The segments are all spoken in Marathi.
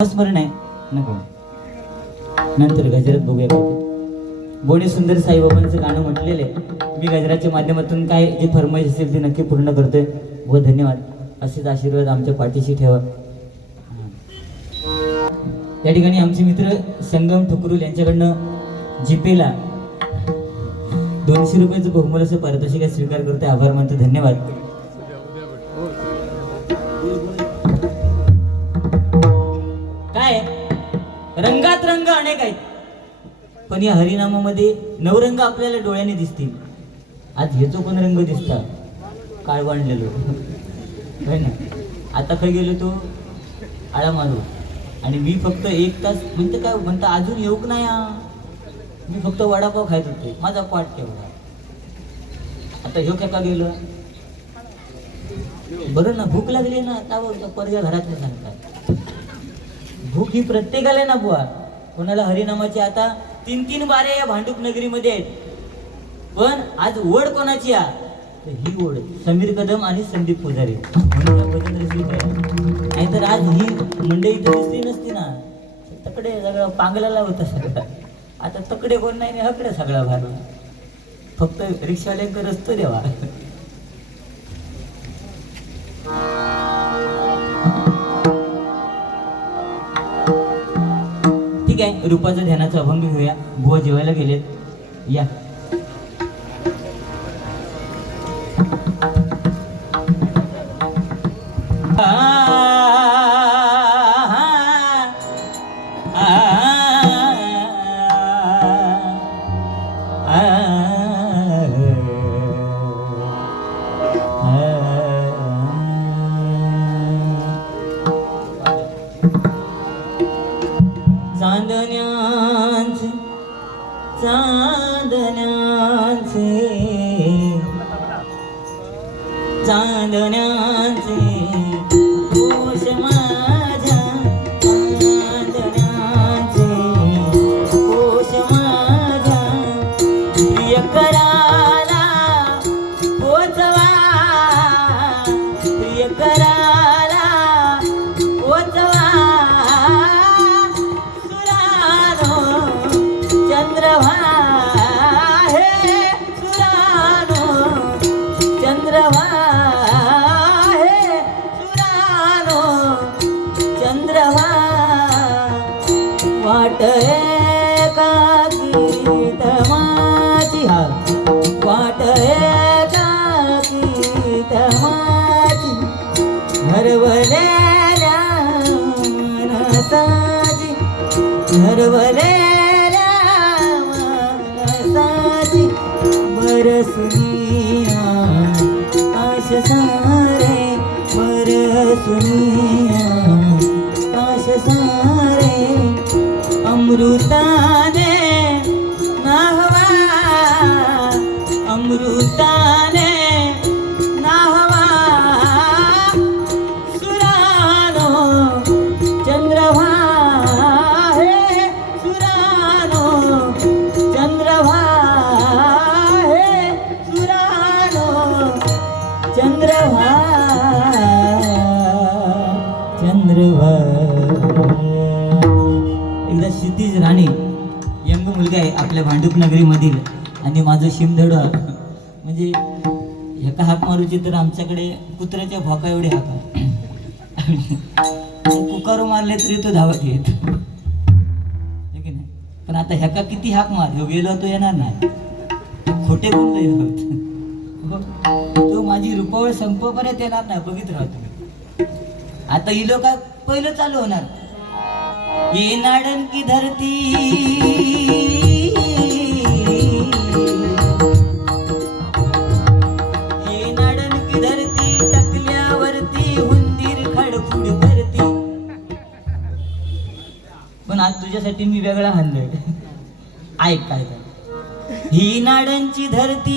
स्मरण आहे नको. नंतर गजरात बघूया बोडी सुंदर साईबाबांचं गाणं म्हटलेलं आहे. मी गजराच्या माध्यमातून काय जी फरमाईश असेल ती नक्की पूर्ण करतोय. व धन्यवाद. असेच आशीर्वाद आमच्या पाठीशी ठेवा. या ठिकाणी आमचे मित्र संगम ठुकरुल यांच्याकडनं जीपेला दोनशे रुपयाचं बहुमूल असं पारितोषिक स्वीकार करतोय. आभार मानतो. धन्यवाद. रंगात रंग अनेक आहेत. पण या हरिनामामध्ये नवरंग आपल्याला डोळ्याने दिसतील. आज ह्याचो पण रंग दिसता. काळ बांधलेलो होय ना? आता काय गेलो तो? आळा मारू. आणि मी फक्त एक तास म्हणते काय म्हणतं अजून येऊक नाही हा. मी फक्त वडापाव खायत होते. माझा पाठ तेवढा आता ह्यो का गेलो? बरं ना भूक लागली ना आता परग्या घरातले सांगतात. भूक ही प्रत्येकाला ना बुवा कोणाला हरिनामाची आता तीन तीन बारे या भांडूप नगरीमध्ये आहेत. पण आज ओढ कोणाची आ? तर ही ओढ समीर कदम आणि संदीप पुजारी. नाही तर. नाहीतर आज ही मंडळी तर दिसली नसती ना. तकडे सगळं पांगलाला होता सगळं आता तकडे कोण नाही हकडे सगळा भारला फक्त रिक्षावाल्यांचा रस्तो द्यावा ठीक ध्यानाचा अभंग घेऊया बुवा जेवायला गेलेत या आ गीतमाची हा वाट एका गीतमाची हरवलेल्या मनसाची हरवलेल्या मनसाची बरसुनिया आश सारे बरसुनिया आश सारे. अमृताने आपल्या भांडूप नगरीमधील आणि माझं शिमधड म्हणजे ह्याका हाक मारूची तर आमच्याकडे कुत्र्याच्या भोका एवढे हाका. कुकारो मारले तरी तो धावत येत. नाही? पण आता ह्याका किती हाक मार? हो गेलो तो येणार नाही. खोटे कोण होत. तो माझी रुपवळ संपपर्यंत येणार नाही बघित राहतो आता ही लोक पहिलं चालू होणार. ये नाडन की धरती. म्हणून आज तुझ्यासाठी मी वेगळा हाणलोय ऐक काय ही नाड्यांची धरती.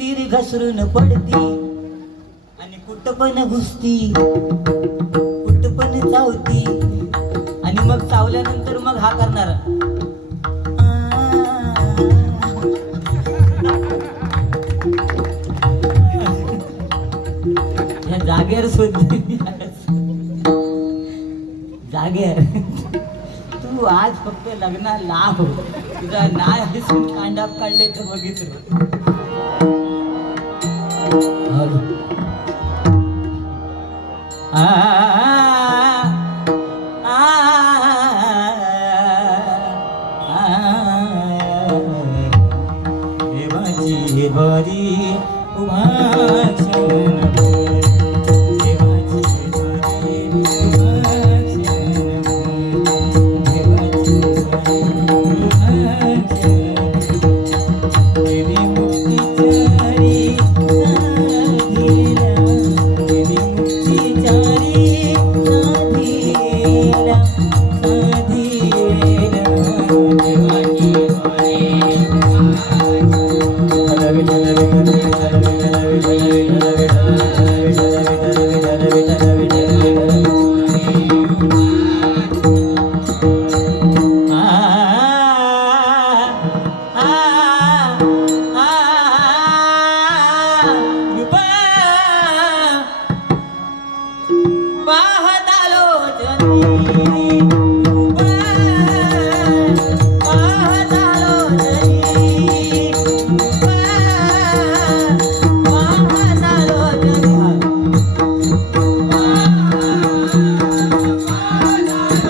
धरती घसरून पडती आणि कुठं पण घुसती कुठं पण चावती. आणि मग चावल्यानंतर मग हा करणार. जाग्यार सोडली. जाग्यार तू आज फक्त लग्नाला हो तुझा नाय हसून कांडाप काढले तर बघितलं.